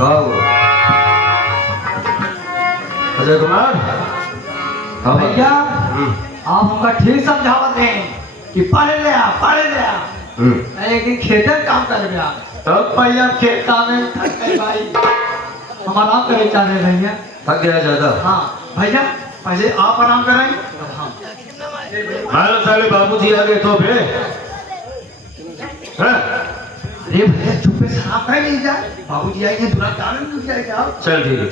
अजय कुमार भैया आप हमका ठीक समझावत हैं कि पढ़ लिया लेकिन खेतर काम कर गया तब भैया खेत काम में थक गए भाई। हमारा आराम करे चाह रहे भैया। थक गया ज्यादा? हाँ भैया पहले आप आराम करेंगे। हाँ साले बाबूजी आ गए तो फिर अरे भैया चुप्पे से आप कहीं नहीं जाए, बाबूजी आएंगे तुरंत जाने नहीं जाएगा आप। चल ठीक है।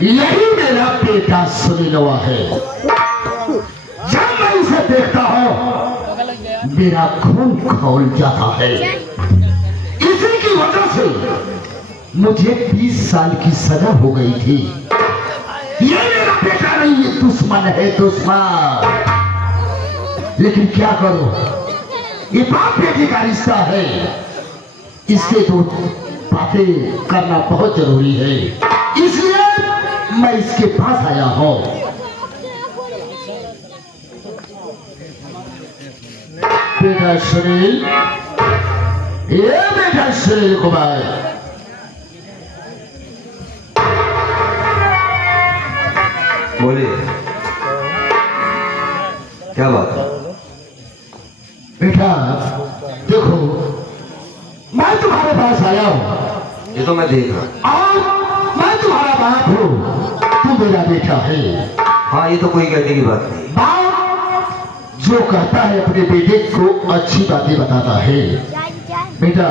यही मेरा बेटा सुनीलवा है। जब मैं उसे देखता हूँ मेरा खून खौल जाता है। इसी की वजह से मुझे 20 साल की सजा हो गई थी। ये मेरा बेटा नहीं, ये दुश्मन है, दुश्मन। लेकिन क्या करूं, ये बाप बेटे का रिश्ता है, इससे तो बातें करना बहुत जरूरी है। इसलिए मैं इसके पास आया हूं। बेटा सुनील, ये बेटा सुनील कुमार, बोलिए क्या बात है? बेटा देखो, मैं तुम्हारे पास आया हूं। ये तो मैं देख रहा हूँ। और मैं तुम्हारा बाप हूँ, तू मेरा बेटा है। हाँ ये तो कोई कहने की बात नहीं। बाप जो करता है अपने बेटे को अच्छी बातें बताता है। बेटा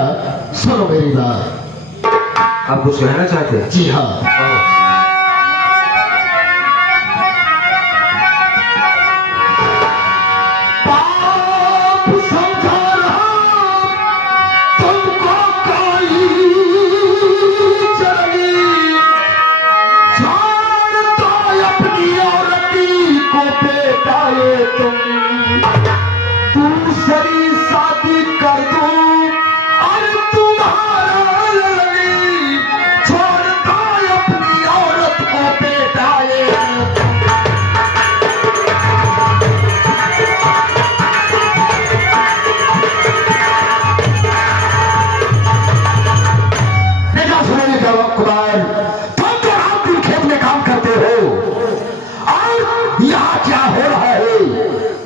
सुनो मेरी बात। आप कुछ कहना चाहते हैं? जी हाँ।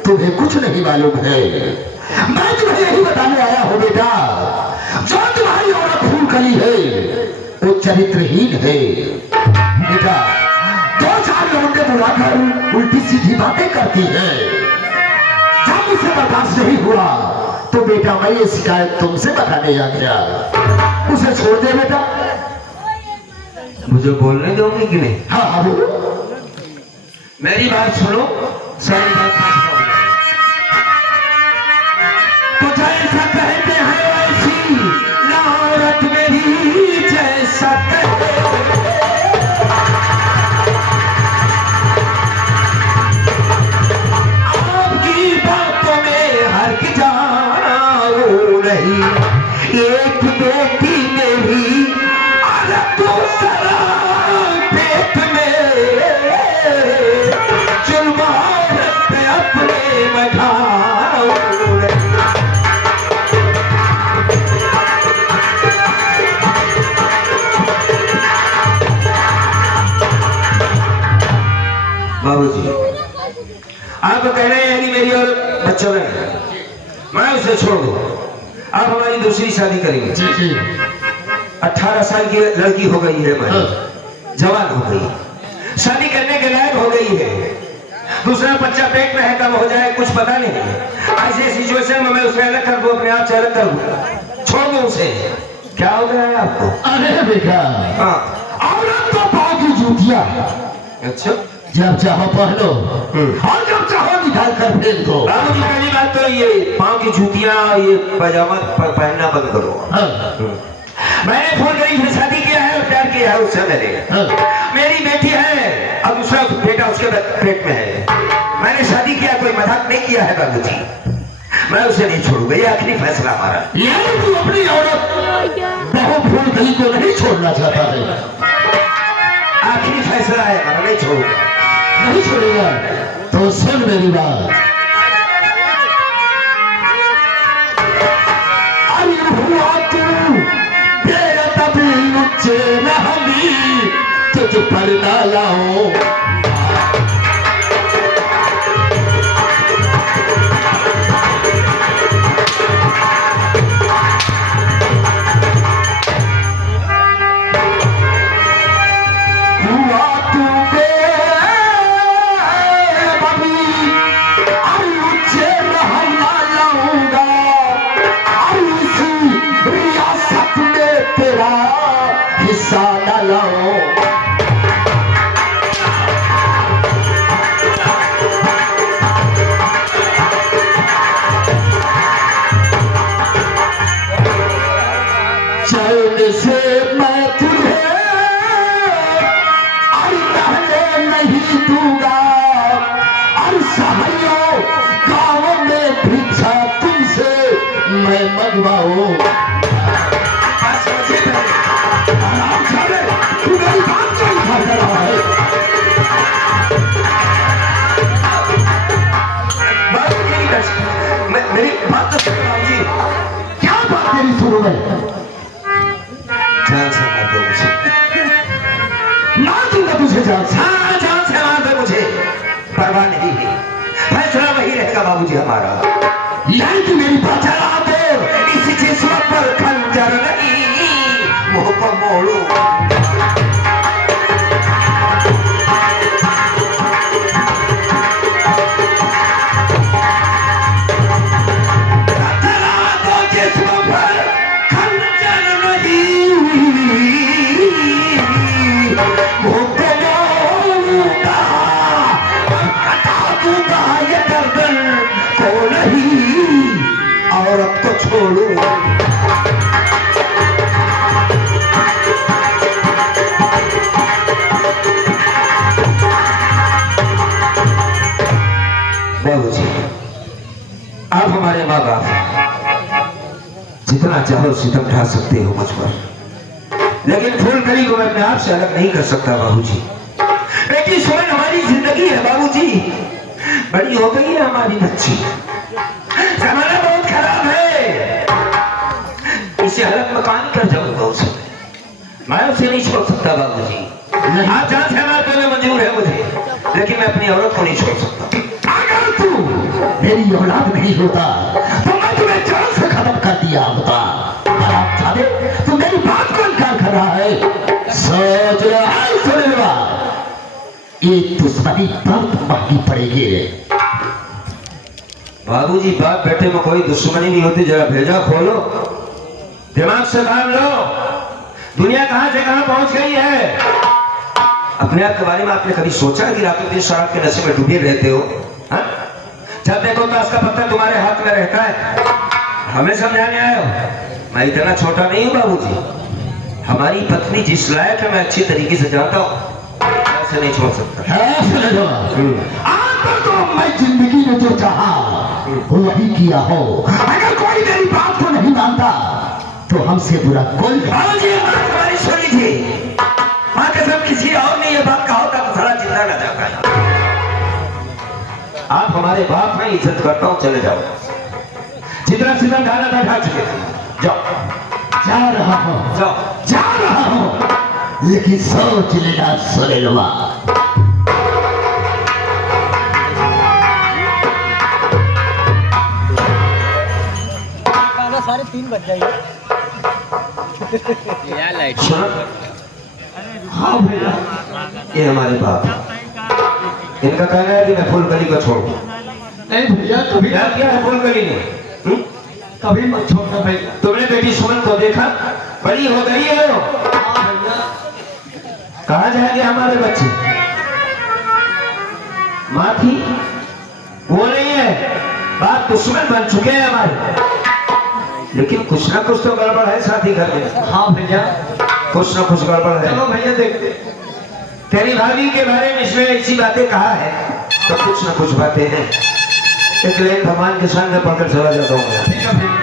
तुम्हें कुछ नहीं मालूम है। मैं तुम्हें यही बताने आया हूं बेटा, जो तुम्हारी औरत फूल कली है वो चरित्रहीन है। बेटा 2-4 लौंडे बुलाकर उल्टी सीधी बातें करती है। जब उसे बर्दाश्त नहीं हुआ तो बेटा मैं ये शिकायत तुमसे बताने आ गया। उसे छोड़ दे बेटा। मुझे बोलने दोगे कि नहीं? हाँ बोलो। मेरी बात सुनो, सारी बात तो जैसा कहते हैं वैसी औरत मेरी जैसा आपकी बातों में हर की जाऊं नहीं। एक बेटी मेरी और दूसरा पेट में जुल्म औरत अपने मढ़ाऊं। बाबूजी आप कह रहे हैं यानी मेरी और बच्चों में मैं उसे छोड़ दूं, आप हमारी दूसरी शादी करेंगे? जी जी। 18 साल की लड़की हो गई है, हमारी जवान हो गई, शादी करने के लायक हो गई है। दूसरा बच्चा पेट में है, कब हो जाए कुछ पता नहीं। ऐसे सिचुएशन में मैं उसे अलग कर दूं, अपने आप से अलग कर दूं, छोड़ दूं उसे? क्या हो गया है आपको? अरे बेटा, हाँ औरत तो पाँव की जूतियां, अच्छा, जब चाहो पहनो और जब चाहो निकाल कर फेंक दो। बाबूजी पहली बात तो ये पाँव की जूतियां, ये पैजामा पहनना बंद करो। मैंने फोन करी फिर शादी किया है और प्यार किया है उससे मैंने। मेरी बेटी है, अब दूसरा बेटा उसके पेट में है। मैंने शादी किया, कोई मजाक नहीं किया है बाबूजी। मैं उसे नहीं छोड़ूंगा, ये आखिरी फैसला हमारा। यानी तू अपनी औरत बहू फूलकली को नहीं छोड़ना चाहता है? आखिरी फैसला है हमारा, नहीं छोड़ूंगा। नहीं छोड़ेगा तो सुन मेरी बात। अरे हुआ तू तेरा तभी मुझे न हमी तुझ पर ना लाओ। से मैं तुझे नहीं दूंगा और सहयो गाँव में भिक्षा तुमसे मैं मंगवाऊं। तू मेरी बात क्यों नहीं कर रहा है? मेरी बात तो सुनो जी। क्या बात तेरी सुनो मैं? जान से मार दो मुझे। मार दूंगा तुझे जान से। हाँ, जान से मार दो मुझे, परवाह नहीं है। फैसला वही रहेगा बाबूजी हमारा। यानी कि मेरी बात चला दो इस जिस्म पर खंजर नहीं, मुंह को मोड़ो। औरत को छोड़ो। बाबूजी, आप हमारे माँ बाप, जितना चाहो सितम ढा सकते हो मुझ पर, लेकिन फूलकली को मैं अपने आप से अलग नहीं कर सकता बाबूजी। बेटी सुमन हमारी जिंदगी है बाबूजी, बड़ी हो गई है हमारी बच्ची। जमाना बहुत खराब है, इसे अलग मकान कर जाऊंगा उसे, मैं उसे नहीं छोड़ सकता बाबूजी। आप जान से मारने में मंजूर है मुझे, लेकिन मैं अपनी औरत को नहीं छोड़ सकता। अगर तू मेरी औलाद नहीं होता तो मैं तुम्हें जान से खत्म कर दिया होता। और आप चाहते तू मेरी बात को इनकार कर रहा है? सोच रहा है, सुन लो, एक दुश्मनी तब महंगी पड़ेगी। बाबूजी बाप बेटे में कोई दुश्मनी नहीं होती, जरा भेजा खोलो, दिमाग से काम लो। दुनिया कहां से कहां पहुंच गई है। अपने आप के बारे में आपने कभी सोचा कि रातों दिन शराब के नशे में डूबे रहते हो? हाँ? जब देखो तो उसका पत्ता तुम्हारे हाथ में रहता है, हमें समझाने आए हो? मैं इतना छोटा नहीं हूँ बाबूजी। हमारी पत्नी जिस लायक है मैं अच्छी तरीके से जानता हूँ, ऐसे नहीं छोड़ सकता। तो मैं जिंदगी में जो चाहा वही किया हो। अगर कोई मेरी बात को नहीं मानता तो हमसे बुरा कोई तुम्हारी सुनी थी, माँ कसम किसी और ने ये बात कहा होता तो सारा जिंदा न जाता। आप हमारे बाप में इज्जत करता हूँ, चले जाओ। जितना सीधा ढाला था ढा चुके, जाओ। जा रहा हूँ, जा रहा हूँ, लेकिन सोच लेना सुने लो। साढ़े 3 बज जाएगी। हाँ भैया, ये हमारे बाप, इनका कहना है कि मैं फूलकली को छोड़ दूं। नहीं भैया, कभी क्या किया है फूलकली ने? कभी मत छोड़ना भैया। तुमने बेटी सुमन को देखा, बड़ी हो गई है वो। हाँ भैया। कहाँ जाएंगे हमारे बच्चे? माँ थी वो नहीं है, बाप दुश्मन बन चुके हैं हमारे। लेकिन कुछ ना कुछ तो गड़बड़ है साथी घर में। हाँ भैया, कुछ ना कुछ गड़बड़ है। चलो भैया देखते। तेरी भाभी के बारे में इसमें ऐसी बातें कहा है तो कुछ ना कुछ बातें हैं। एक लेन भगवान के सामने पकड़ चला जाता हूँ मैं। ठीक है भैया।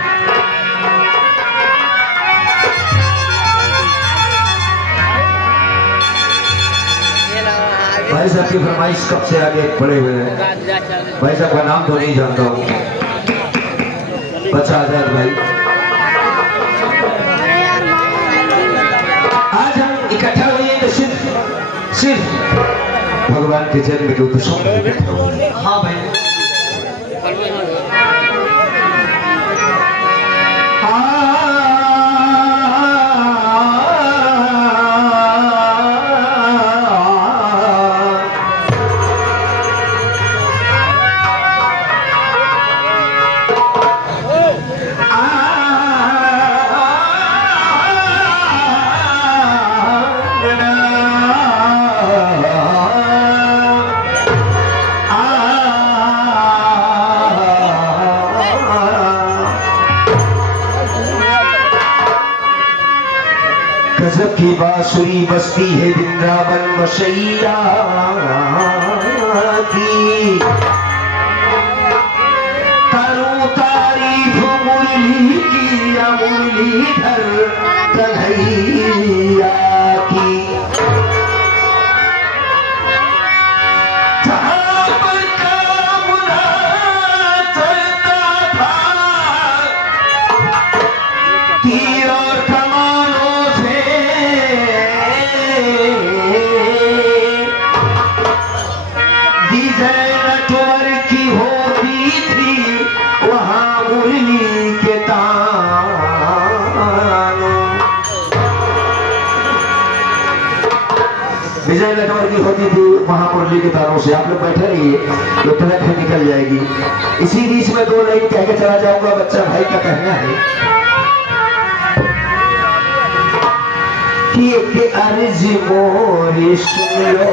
भाई साहब की फरमाइश कब से आगे पड़े हुए हैं। भाई साहब का नाम तो नहीं जानता हूँ, बच्चा आजाद भाई। आज हम इकट्ठा हुए हैं तो सिर्फ भगवान के जन्म के उत्सव में इकट्ठा हुए हैं। हाँ भाई। गजब की बांसुरी बजती है वृंदावन मशैया की, करूं तारीफ मुरली की या मुरलीधर कन्हैया की। जहां पर कामना चलता था, तीर और कमानों से विजय नटवर की होती थी, वहां मुरली के तानों। विजय नटवर की होती थी वहां मुरली के तारों से। आप लोग बैठे रहिए, तो ट्रक में निकल जाएगी। इसी बीच में दो लाइन कह के चला जाऊंगा। बच्चा भाई का कहना है कि एक अर्ज मोरी सुन लो,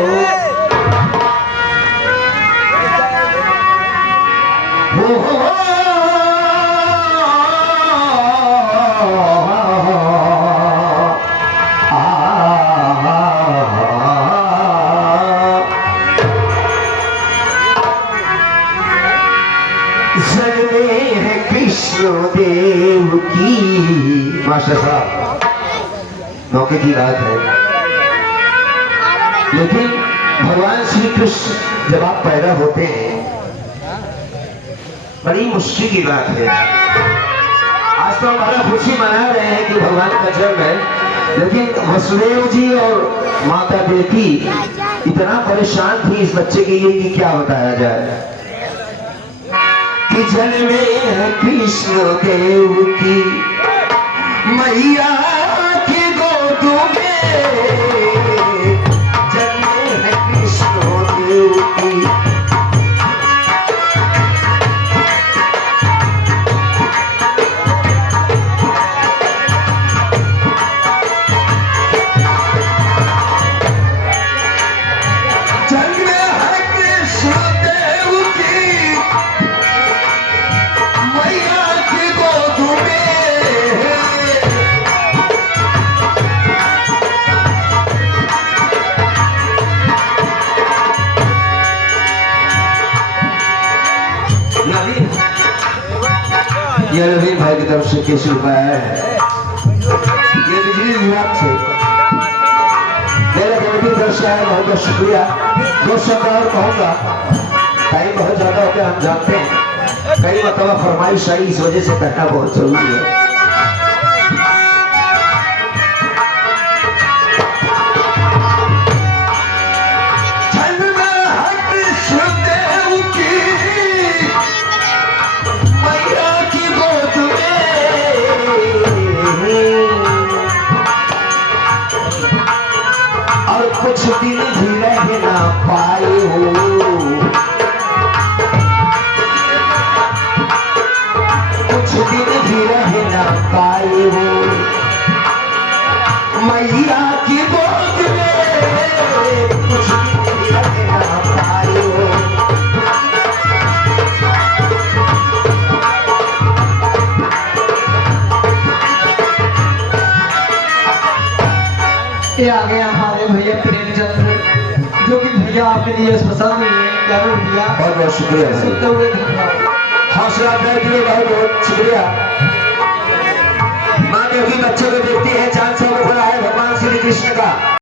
हो जन्मे है कृष्ण देव की। मास्टर साहब, मौके की बात है, लेकिन भगवान श्री कृष्ण जब आप पैदा होते हैं, बड़ी मुश्किल की बात है। आज तो हमारा खुशी मना रहे हैं कि भगवान का जन्म है, लेकिन वसुदेव जी और माता देवकी इतना परेशान थी इस बच्चे के लिए कि क्या बताया जाए। कि जन्मे है कृष्ण देव की मैया की गोद में, जन्मे है कृष्ण देव की। जन्मे है कृष्ण देव की मैया की गोद में, ये नवीन भाई की तरफ से 21 रुपया है। ये बिजली विभाग से मेरे कमेटी की तरफ से आया, बहुत बहुत शुक्रिया। दो शब्द और कहूँगा, टाइम बहुत ज्यादा हो गया, हम जानते हैं। कई मतवा फरमाइश आई, इस वजह से कहना बहुत जरूरी है। कुछ दिन भी रह ना पाए हो, कुछ दिन भी रह ना पाए हो, मैया की गोद में कुछ दिन भी रह ना पाए हो। ये आ गए हमारे भैया प्रेमचंद्र, जो कि भैया आपके लिए पसंद हुए। जरूर बहुत शुक्रिया भाई। सुनते हुए धन्यवाद। हौसला अफजाई के लिए बहुत बहुत शुक्रिया। माँ देवी बच्चों को देखती है, चांद से मुखड़ा है भगवान श्री कृष्ण का।